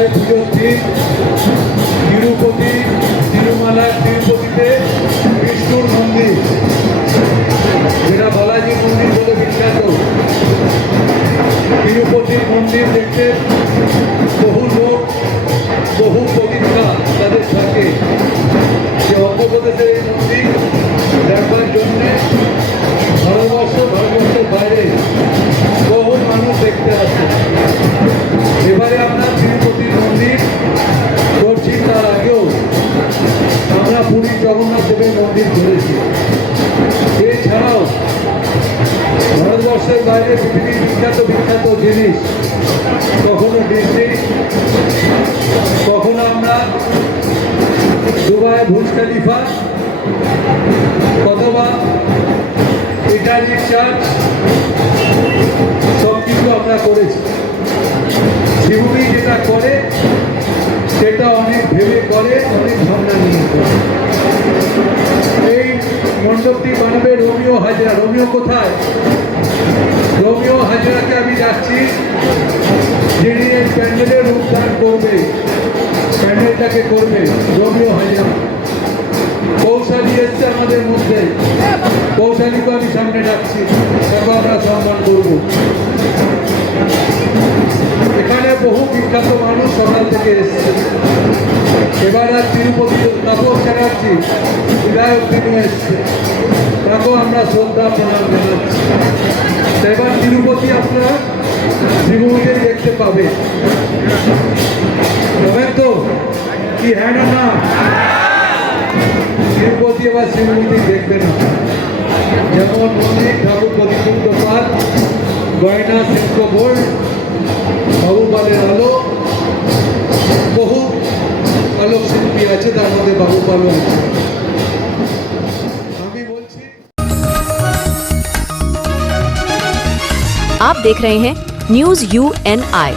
আমাদের পুজোর তিরুপতি তিরুমালার তিরুপতিতে বিষ্ণুর মন্দির। যেটা বালাজি মন্দির বলে বিখ্যাত। তিরুপতির মন্দির দেখতে বহু লোক, বহু প্রতীক্ষা তাদের থাকে। যে অন্ধ্রপ্রদেশের জগন্নাথ দেবের মন্দির করেছি এছাড়াও ভারতবর্ষের বাইরে পৃথিবীর বিখ্যাত বিখ্যাত জিনিস, কখনো ডিসনি কখনো আমরা দুবাই ভুজ খালিফা, অথবা ইটালি চার্চ, সব কিছু আমরা করেছি। শিবুনি যেটা করে, সেটা অনেক ভেবে করে, অনেক ভাবনা নিয়ে করে। এই মণ্ডপটি বানাবে রোমিও হাজরা। রোমিও কোথায়? রোমিও হাজরাকে আমি যাচ্ছি যিনি এই প্যান্ডেলের রূপদান করবে। প্যান্ডেলটাকে করবে রোমিও হাজরা। কৌশালী এসছে আমাদের মধ্যে। কৌশালীকে আমি সামনে ডাকছি। তারপর আমরা সম্মান করব। এখানে বহু বিখ্যাত মানুষ সকাল থেকে এসছে। এবার আর তিরুপতি তাপস চ্যাটার্জি, বিধায়ক তিনি এসছে। তাকেও আমরা শ্রদ্ধা প্রণাম জানাচ্ছি। এবার তিরুপতি আপনারা শ্রীমন্দির দেখতে পাবে। তবে তো কি হ্যাঁ না না? তিরুপতি এবার শ্রীমন্দির দেখবে না। যেমন মন্দির ঠাকুর প্রতিকুণ্ড পাল, গয়না শিল্প বোর্ড বাবুপালের আলো বহু আলোক শিল্পী আছে তার মধ্যে বাবুপালও আছে আমি বলছি आप देख रहे हैं न्यूज यू एन आई